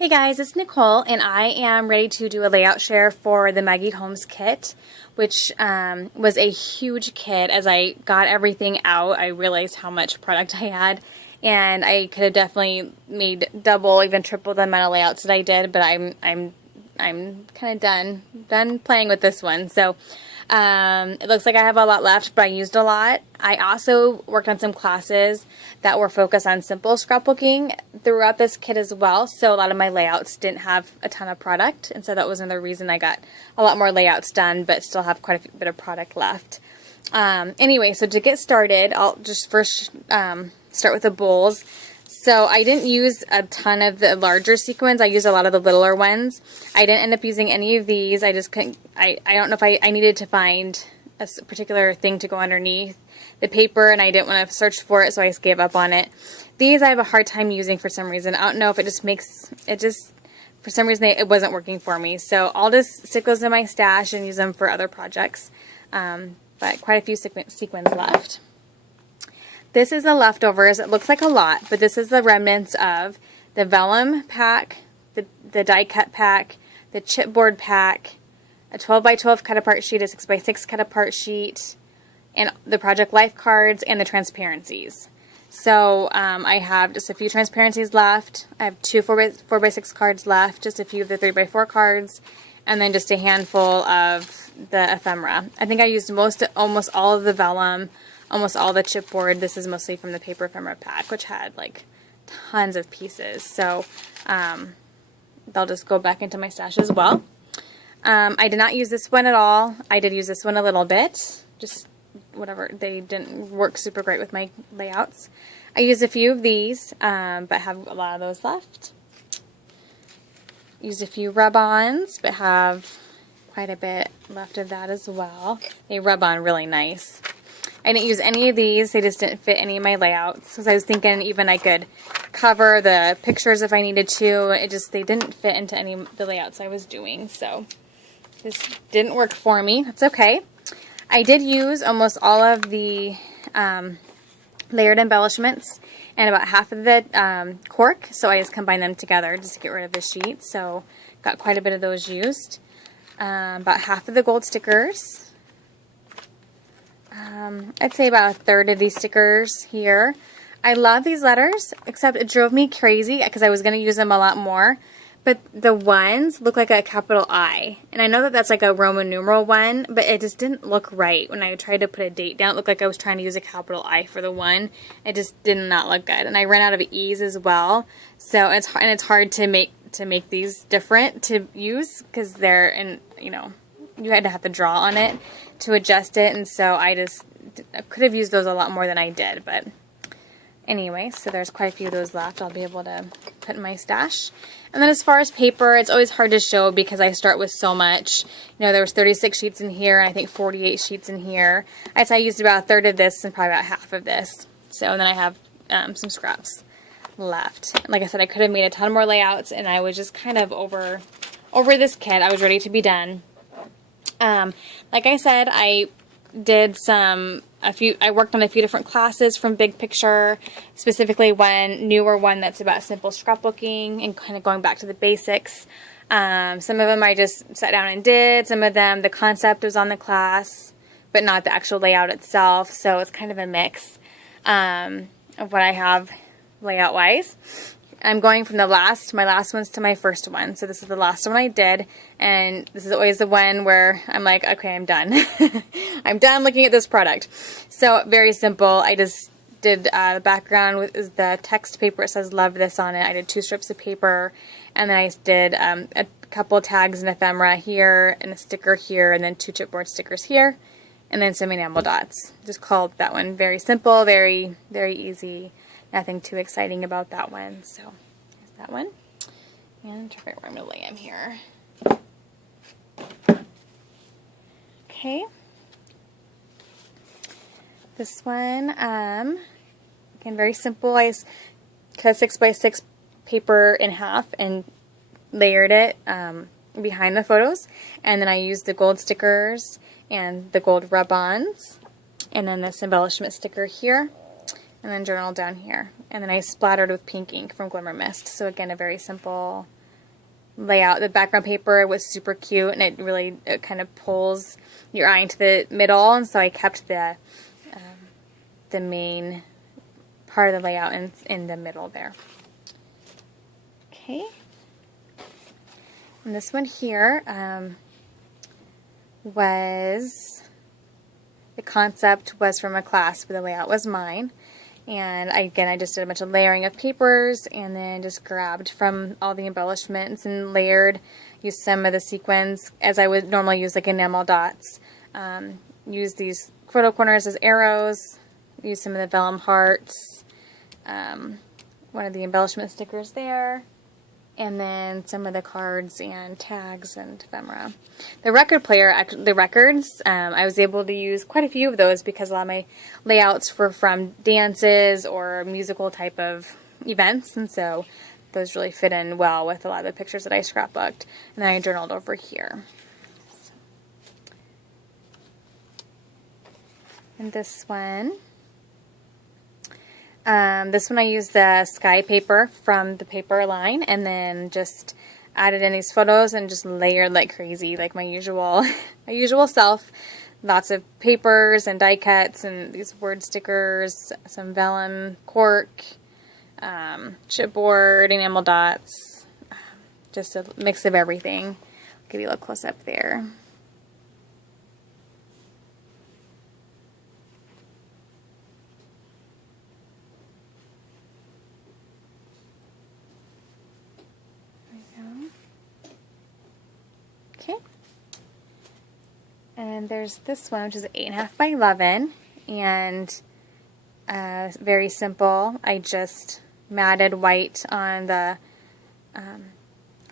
Hey guys, it's Nicole and I am ready to do a layout share for the Maggie Holmes kit, which was a huge kit. As I got everything out, I realized how much product I had, and I could have definitely made double, even triple the amount of layouts that I did, but I'm kind of done playing with this one. So it looks like I have a lot left, but I used a lot. I also worked on some classes that were focused on simple scrapbooking throughout this kit as well, so a lot of my layouts didn't have a ton of product, and so that was another reason I got a lot more layouts done, but still have quite a bit of product left. Anyway, so to get started, I'll just first start with the bowls. So I didn't use a ton of the larger sequins. I used a lot of the littler ones. I didn't end up using any of these. I just couldn't, I don't know if I needed to find a particular thing to go underneath the paper, and I didn't want to search for it, so I just gave up on it. These I have a hard time using for some reason. I don't know if it just makes, for some reason it wasn't working for me. So I'll just stick those in my stash and use them for other projects. But quite a few sequins left. This is the leftovers. It looks like a lot, but this is the remnants of the vellum pack, the die cut pack, the chipboard pack, a 12 by 12 cut apart sheet, a 6 by 6 cut apart sheet, and the project life cards and the transparencies. So I have just a few transparencies left. I have two 4 by 6 cards left, just a few of the 3 by 4 cards, and then just a handful of the ephemera. I think I used almost all of the vellum, almost all the chipboard. This is mostly from the paper ephemera pack, which had like tons of pieces. So they'll just go back into my stash as well. I did not use this one at all. I did use this one a little bit, just whatever. They didn't work super great with my layouts. I used a few of these, but have a lot of those left. Used a few rub-ons, but have quite a bit left of that as well. They rub on really nice. I didn't use any of these. They just didn't fit any of my layouts. Because I was thinking even I could cover the pictures if I needed to. They didn't fit into any of the layouts I was doing. So this didn't work for me. That's okay. I did use almost all of the layered embellishments and about half of the cork. So I just combined them together just to get rid of the sheet. So got quite a bit of those used. About half of the gold stickers. I'd say about a third of these stickers here. I love these letters, except it drove me crazy because I was going to use them a lot more. But the ones look like a capital I. And I know that that's like a Roman numeral one, but it just didn't look right. When I tried to put a date down, it looked like I was trying to use a capital I for the one. It just did not look good. And I ran out of E's as well. So it's hard to make these different to use because they're in, you had to have to draw on it to adjust it, and so I could have used those a lot more than I did, but anyway, so there's quite a few of those left I'll be able to put in my stash. And then as far as paper, it's always hard to show because I start with so much. There was 36 sheets in here, and I think 48 sheets in here. I'd say I used about a third of this and probably about half of this. So then I have some scraps left. Like I said, I could have made a ton more layouts, and I was just kind of over this kit. I was ready to be done. Like I said, I worked on a few different classes from Big Picture, specifically newer one that's about simple scrapbooking and kind of going back to the basics. Some of them I just sat down and did. Some of them, the concept was on the class, but not the actual layout itself. So it's kind of a mix of what I have layout-wise. I'm going from my last ones to my first one. So this is the last one I did, and this is always the one where I'm like, okay, I'm done. I'm done looking at this product. So very simple. I just did the background with the text paper. It says love this on it. I did 2 strips of paper, and then I did a couple of tags and ephemera here, and a sticker here, and then 2 chipboard stickers here, and then some enamel dots. Just called that one very simple, very, very easy. Nothing too exciting about that one. So here's that one. And try to figure out where I'm going to lay them here. Okay. This one, again, very simple. I just cut 6 by 6 paper in half and layered it behind the photos. And then I used the gold stickers and the gold rub-ons. And then this embellishment sticker here. And then journal down here. And then I splattered with pink ink from Glimmer Mist. So again, a very simple layout. The background paper was super cute, and it kind of pulls your eye into the middle, and so I kept the main part of the layout in the middle there. Okay. And this one here the concept was from a class, but the layout was mine. And I just did a bunch of layering of papers and then just grabbed from all the embellishments and layered, used some of the sequins as I would normally use like enamel dots. Use these photo corners as arrows, use some of the vellum hearts, one of the embellishment stickers there, and then some of the cards and tags and ephemera. The record player, the records, I was able to use quite a few of those because a lot of my layouts were from dances or musical type of events, and so those really fit in well with a lot of the pictures that I scrapbooked. And then I journaled over here. And this one I used the sky paper from the paper line and then just added in these photos and just layered like crazy, like my usual self. Lots of papers and die cuts and these word stickers, some vellum, cork, chipboard, enamel dots, just a mix of everything. I'll give you a little close up there. Okay, and there's this one, which is 8.5 by 11, and very simple. I just matted white on the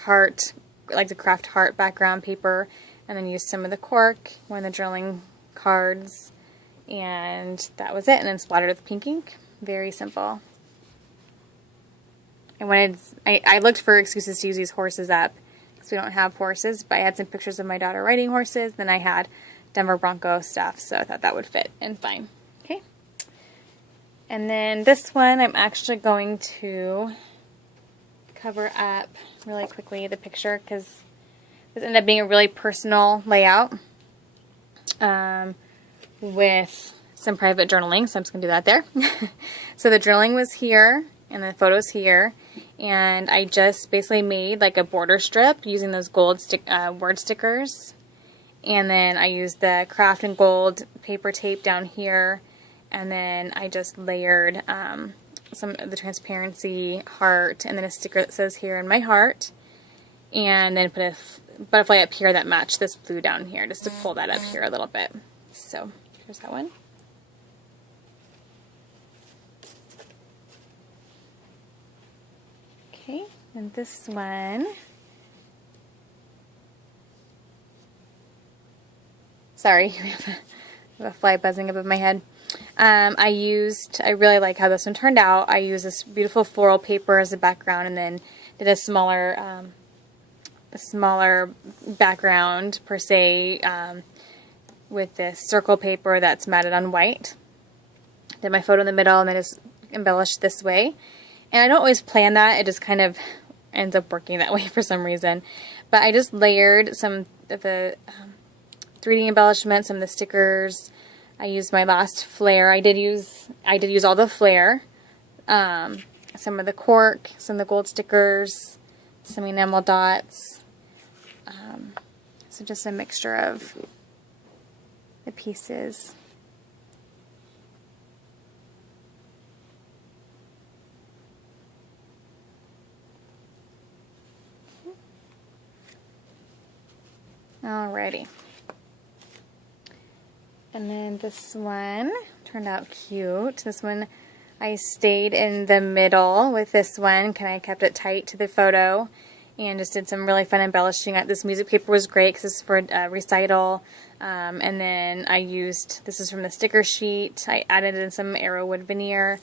heart, like the craft heart background paper, and then used some of the cork, one of the drilling cards, and that was it, and then splattered with pink ink. Very simple. I looked for excuses to use these horses up, because we don't have horses, but I had some pictures of my daughter riding horses, then I had Denver Bronco stuff, so I thought that would fit in fine. Okay. And then this one, I'm actually going to cover up really quickly the picture, because this ended up being a really personal layout with some private journaling, so I'm just going to do that there. So the journaling was here, and the photos here, and I just basically made like a border strip using those gold word stickers, and then I used the craft and gold paper tape down here, and then I just layered some of the transparency heart, and then a sticker that says "Here in my heart," and then put a butterfly up here that matched this blue down here, just to pull that up here a little bit. So here's that one. Okay, and this one, sorry, I have a fly buzzing above my head. I really like how this one turned out. I used this beautiful floral paper as a background, and then did a smaller background per se with this circle paper that's matted on white. Did my photo in the middle, and then just embellished this way. And I don't always plan that, it just kind of ends up working that way for some reason. But I just layered some of the 3D embellishments, some of the stickers. I used my last flare. I did use all the flare, some of the cork, some of the gold stickers, some enamel dots. So just a mixture of the pieces. Alrighty. And then this one turned out cute. This one, I stayed in the middle with this one. I kept it tight to the photo and just did some really fun embellishing. This music paper was great because this is for a recital. And then I used, this is from the sticker sheet. I added in some arrowwood veneer.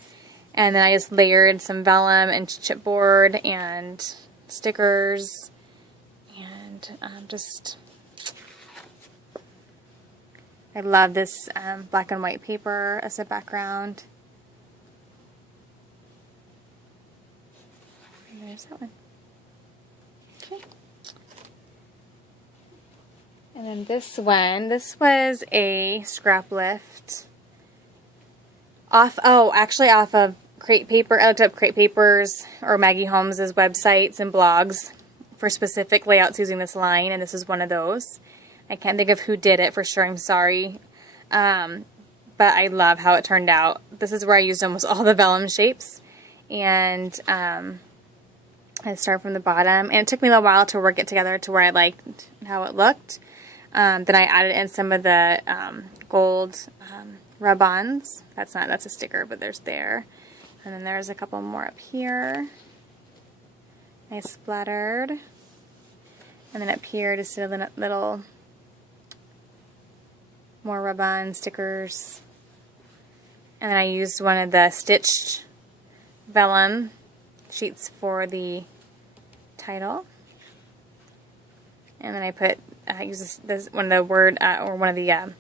And then I just layered some vellum and chipboard and stickers. And I love this black and white paper as a background. And there's that one. Okay. And then this was a scrap lift off of Crate Paper. I looked up Crate Paper's or Maggie Holmes' websites and blogs for specific layouts using this line, and this is one of those. I can't think of who did it for sure, I'm sorry. But I love how it turned out. This is where I used almost all the vellum shapes, and I started from the bottom, and it took me a little while to work it together to where I liked how it looked. Then I added in some of the gold rub-ons. That's a sticker, but there's there. And then there's a couple more up here. Nice splattered. And then up here just a little more rub-on stickers. And then I used one of the stitched vellum sheets for the title. And then I use this one of the one of the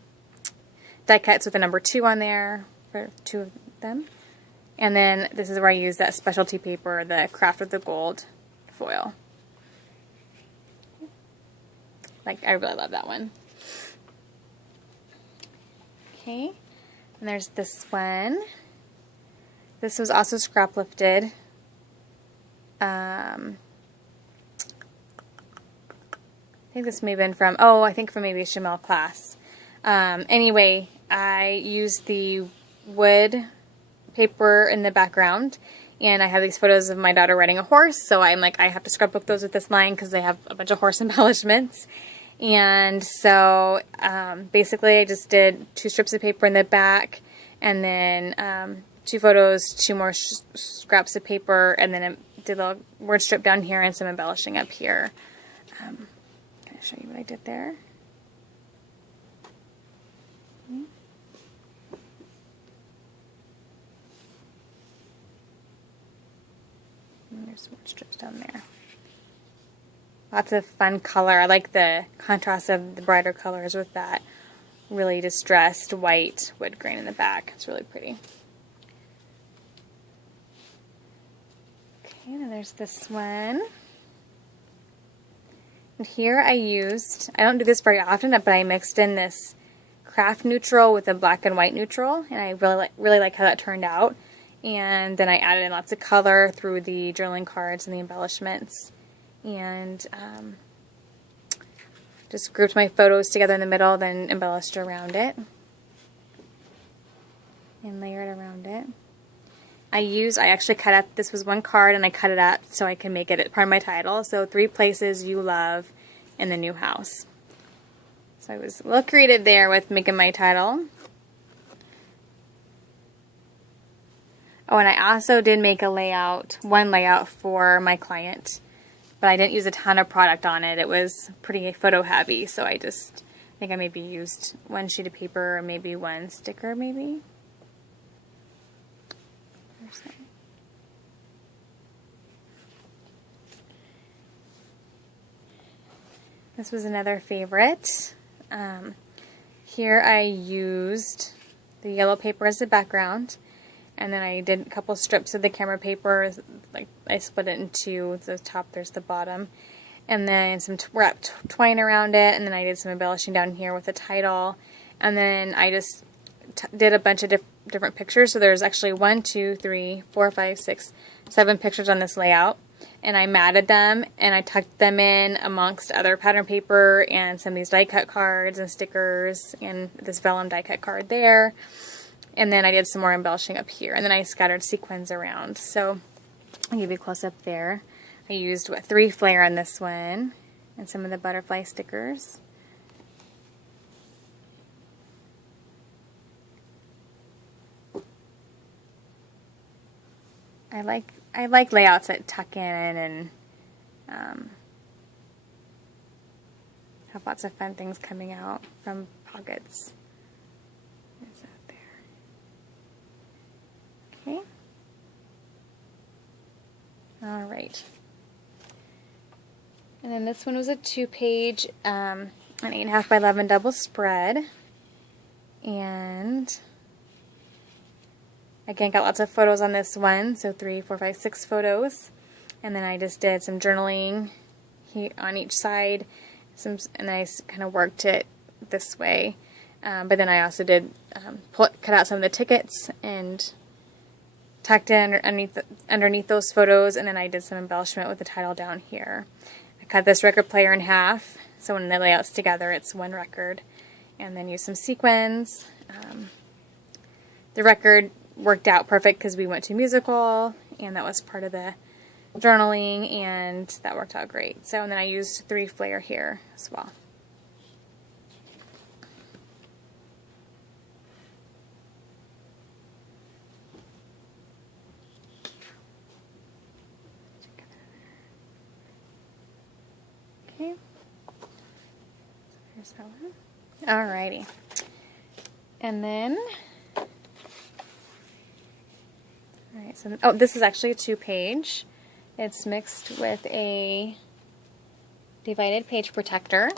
die cuts with the number 2 on there for 2 of them. And then this is where I use that specialty paper, the Craft with the Gold foil. Like, I really love that one. Okay, and there's this one. This was also scrap lifted. I think this may have been from, I think from maybe a Chamel class. Anyway, I used the wood paper in the background, and I have these photos of my daughter riding a horse, so I'm like, I have to scrapbook those with this line because they have a bunch of horse embellishments. And so basically I just did 2 strips of paper in the back, and then 2 photos, 2 more scraps of paper, and then I did a word strip down here and some embellishing up here. Can I show you what I did there? And there's word strips down there. Lots of fun color. I like the contrast of the brighter colors with that really distressed white wood grain in the back. It's really pretty. Okay, now there's this one. And here I don't do this very often, but I mixed in this craft neutral with a black and white neutral, and I really like how that turned out. And then I added in lots of color through the journaling cards and the embellishments. And just grouped my photos together in the middle, then embellished around it and layered around it. I actually cut up, this was one card, and I cut it up so I can make it part of my title. So 3 places you love in the new house. So I was a little creative there with making my title. Oh, and I also did make one layout for my client, but I didn't use a ton of product on it. It was pretty photo heavy, so I think I maybe used 1 sheet of paper or maybe 1 sticker, maybe. This was another favorite. Here I used the yellow paper as the background, and then I did a couple strips of the camera paper. Like, I split it in 2. The top, there's the bottom, and then some wrapped twine around it, and then I did some embellishing down here with the title, and then I just did a bunch of different pictures. So there's actually 1, 2, 3, 4, 5, 6, 7 pictures on this layout, and I matted them and I tucked them in amongst other pattern paper and some of these die cut cards and stickers and this vellum die cut card there. And then I did some more embellishing up here, and then I scattered sequins around. So I'll give you a close up there. I used 3 flare on this one and some of the butterfly stickers. I like layouts that tuck in and have lots of fun things coming out from pockets. There's that there. Okay. All right. And then this one was a 2-page, an 8.5 by 11 double spread, and again, got lots of photos on this one, so 3, 4, 5, 6 photos. And then I just did some journaling here on each side, and I kind of worked it this way. But then I also did cut out some of the tickets and tucked in underneath those photos, and then I did some embellishment with the title down here. I cut this record player in half, so when the layout's together, it's one record, and then used some sequins. The record worked out perfect because we went to a musical, and that was part of the journaling, and that worked out great. So, and then I used 3 flare here as well. Okay, so here's that one. Alrighty, and then, alright, so, oh, this is actually a 2-page. It's mixed with a divided page protector.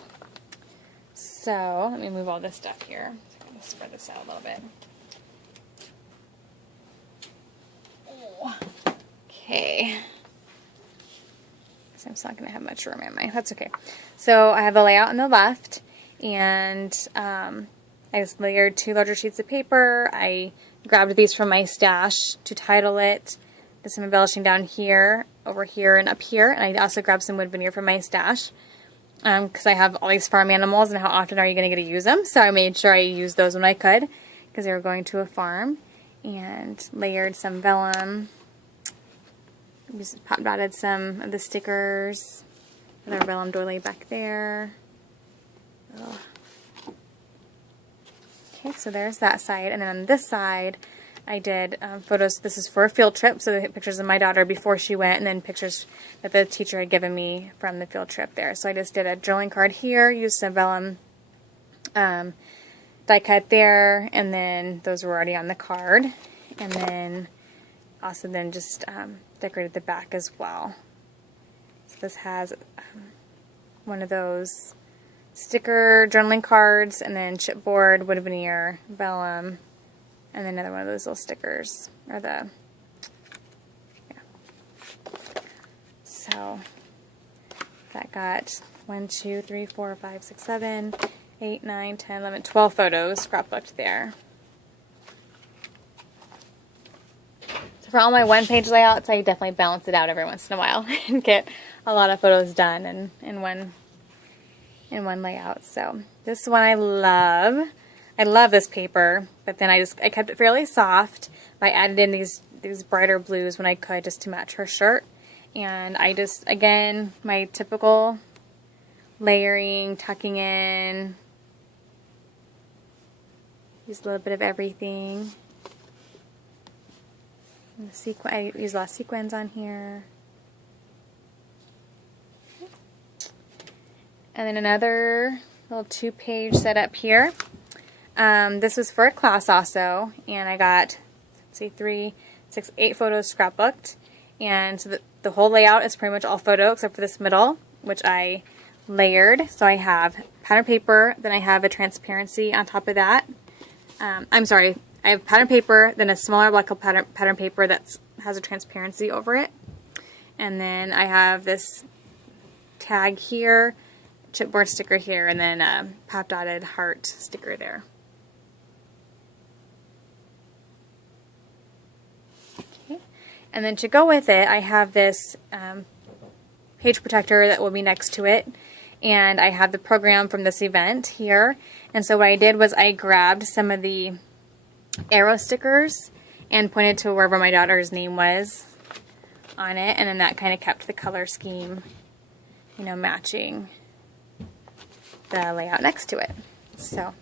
So, let me move all this stuff here. So I'm going to spread this out a little bit. Oh. Okay. So I'm still not going to have much room in mine. That's okay. So I have the layout on the left, and I just layered 2 larger sheets of paper. I grabbed these from my stash to title it. Did some embellishing down here, over here, and up here. And I also grabbed some wood veneer from my stash because I have all these farm animals, and how often are you going to get to use them? So I made sure I used those when I could because they were going to a farm. And layered some vellum. Just pop dotted some of the stickers. Another vellum doily back there. Ugh. Okay, so there's that side. And then on this side, I did photos. This is for a field trip, so the pictures of my daughter before she went, and then pictures that the teacher had given me from the field trip there. So I just did a journaling card here, used some vellum die cut there, and then those were already on the card. And then also then just decorated the back as well. So this has one of those sticker journaling cards, and then chipboard, wood veneer, vellum, and then another one of those little stickers, or the, yeah. So that got 1, 2, 3, 4, 5, 6, 7, 8, 9, 10, 11, 12 photos scrapbooked there. For all my one-page layouts, I definitely balance it out every once in a while and get a lot of photos done in one layout. So this one I love. I love this paper, but then I kept it fairly soft. I added in these brighter blues when I could just to match her shirt. And I just, again, my typical layering, tucking in, use a little bit of everything. I use a lot of sequins on here. And then another little 2-page setup here. This was for a class also, and I got, let's see, 3, 6, 8 photos scrapbooked. And so the whole layout is pretty much all photo except for this middle, which I layered. So I have pattern paper, then I have a transparency on top of that. I'm sorry. I have pattern paper, then a smaller block of pattern paper that has a transparency over it. And then I have this tag here, chipboard sticker here, and then a pop dotted heart sticker there. Okay. And then to go with it, I have this page protector that will be next to it. And I have the program from this event here. And so what I did was I grabbed some of the arrow stickers and pointed to wherever my daughter's name was on it, and then that kind of kept the color scheme, you know, matching the layout next to it. So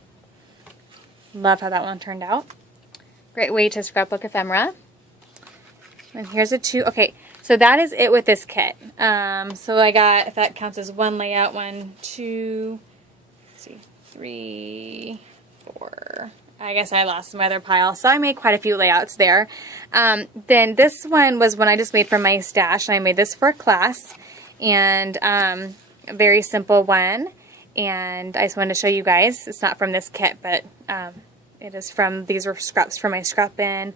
love how that one turned out. Great way to scrapbook ephemera. And here's okay, so that is it with this kit. So I got, if that counts as one layout, 1, 2, let's see, 3, 4. I guess I lost my other pile, so I made quite a few layouts there. Then this one was one I just made from my stash, and I made this for a class, and a very simple one, and I just wanted to show you guys. It's not from this kit, but it is from, these were scraps from my scrap bin.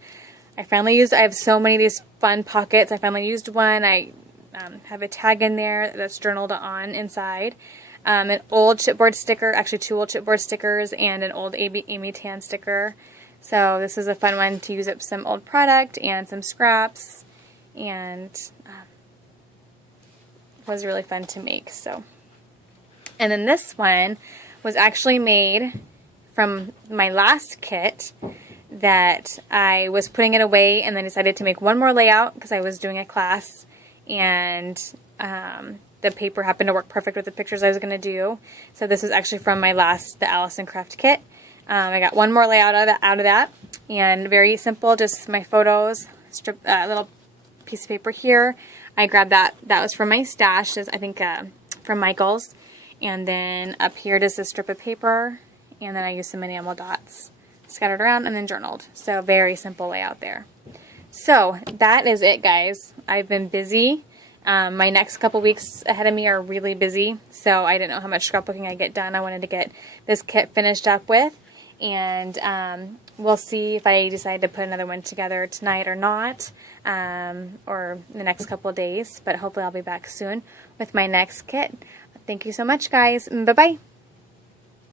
I have so many of these fun pockets. I finally used one. I have a tag in there that's journaled on inside. an old chipboard sticker, actually 2 old chipboard stickers, and an old Amy Tan sticker. So this was a fun one to use up some old product and some scraps, and was really fun to make. So, and then this one was actually made from my last kit that I was putting it away, and then decided to make one more layout because I was doing a class, and the paper happened to work perfect with the pictures I was going to do. So this was actually from my last, the Allison Craft kit. I got one more layout out of that, and very simple, just my photos, strip, little piece of paper here. I grabbed that. That was from my stash, I think from Michael's. And then up here just a strip of paper, and then I used some enamel dots scattered around, and then journaled. So very simple layout there. So that is it, guys. I've been busy. My next couple weeks ahead of me are really busy, so I didn't know how much scrapbooking I'd get done. I wanted to get this kit finished up with, and we'll see if I decide to put another one together tonight or not, or the next couple of days, but hopefully I'll be back soon with my next kit. Thank you so much, guys. Bye-bye.